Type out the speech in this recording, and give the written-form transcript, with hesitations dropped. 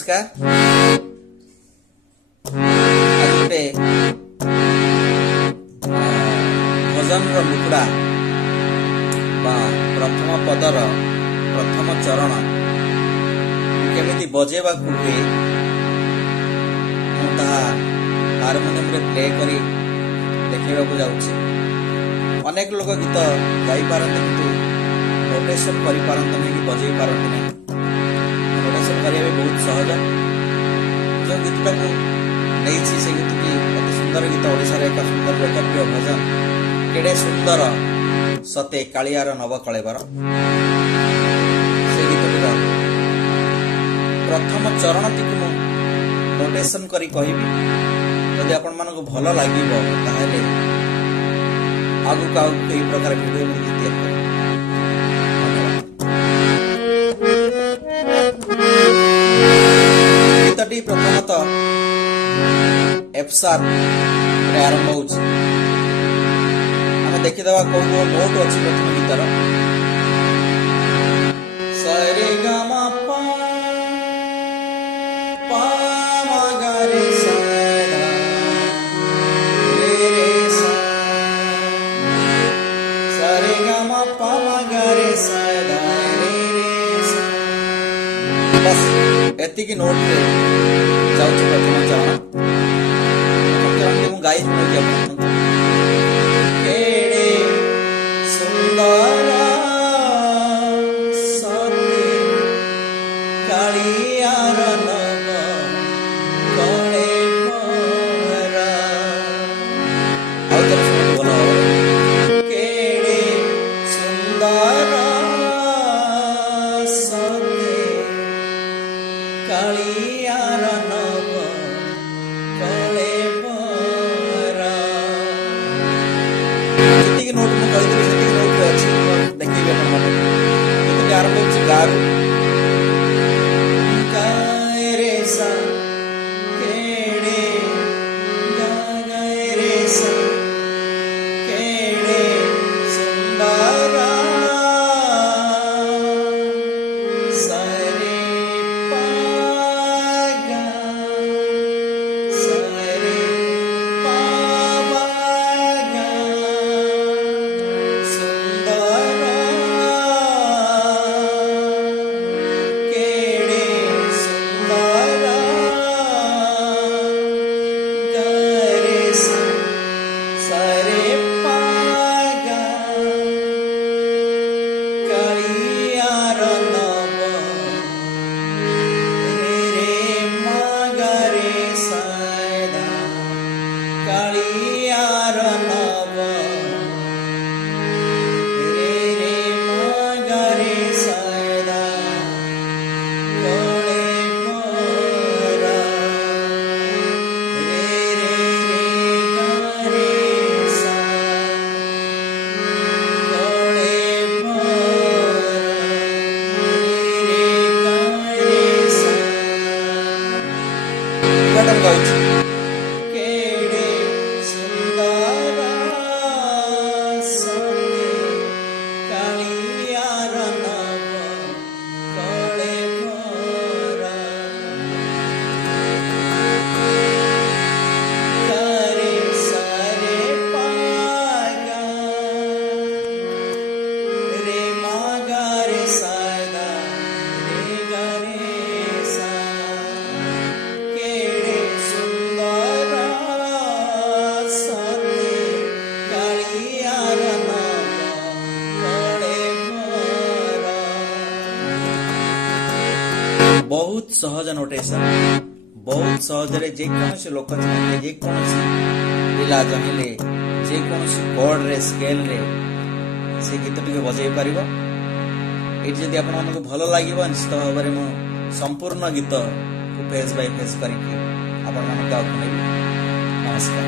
नमस्कार। आज गोटे भजन मुकुड़ा प्रथम पदर प्रथम चरण केमिति बजेबा हुए हारमोनियम रे प्ले करी देखा जाऊँगी। अनेक लोग गीत गाई पारते किंतु नोटेशन करि पारते नहीं कि बजे पारते नहीं। नोटेशन करिया बहुत सहज। जो गीतटा को नहीं से गीत की अति सुंदर गीत ओडिशा रे एक सुंदर लोकप्रिय भजन केड़े सुंदर सते कालियार नव कलेबर से गीतटीर प्रथम चरणटी को नोटेशन करी कहिबी। यदि आपण मानको भल लागिबो ताहेले आगु काउ कई प्रकार वीडियो में दिया गीतटी प्रथमतः एफ शार्प रे आरंभ होउछि। हम देखिदवा को नोट अछि प्रथम गीतर सा रे गा मा पा पा मा गा रे सा धा रे रे सा सा रे गा मा पा मा गा रे सा धा रे रे सा। बस एति की नोट रे जाउछि प्रथम चरण। प्रथम गाई केड़े सुंदर सते कालियार नव कलेबरा। केड़े सुंदर सते कालियार नव कलेबरा। जी नोट में कही से नोट रे अच्छी देखिए आरंभ हो गारू गाए रे सा केड़े गाए रे सा केड़े सुंदर सरे पा गा सरे पा गा सुंदर केड़े सुंदर गारे सा सरे पा गा कालियार नव रे रे मा गा रे सा धा कालियार नव रे रे मा गा रे सा धा कलेबरा रे रे रे गा रे सा कलेबरा रे गा रे सा। बटन गाउछि केड़े सुंदर सते कालियार नव कलेबरा गारे सारे पा गा रे मा गा रे सा धा रे गा रे सा केड़े सुंदर सते कालियार नव कलेबरा। बहुत सहज नोटेशन बहुत सहज रे जे कोनोसी लोक चाहे जे कोनोसी पिला जनिले जे कोनोसी कोड रे स्केल रे से गीतटी के बजाई पारिबो। एटी जदि आपण मानको भलो लागिबो निश्चित भाव में संपूर्ण गीत को फेस बाय फेस करके आपण मानको नमस्कार।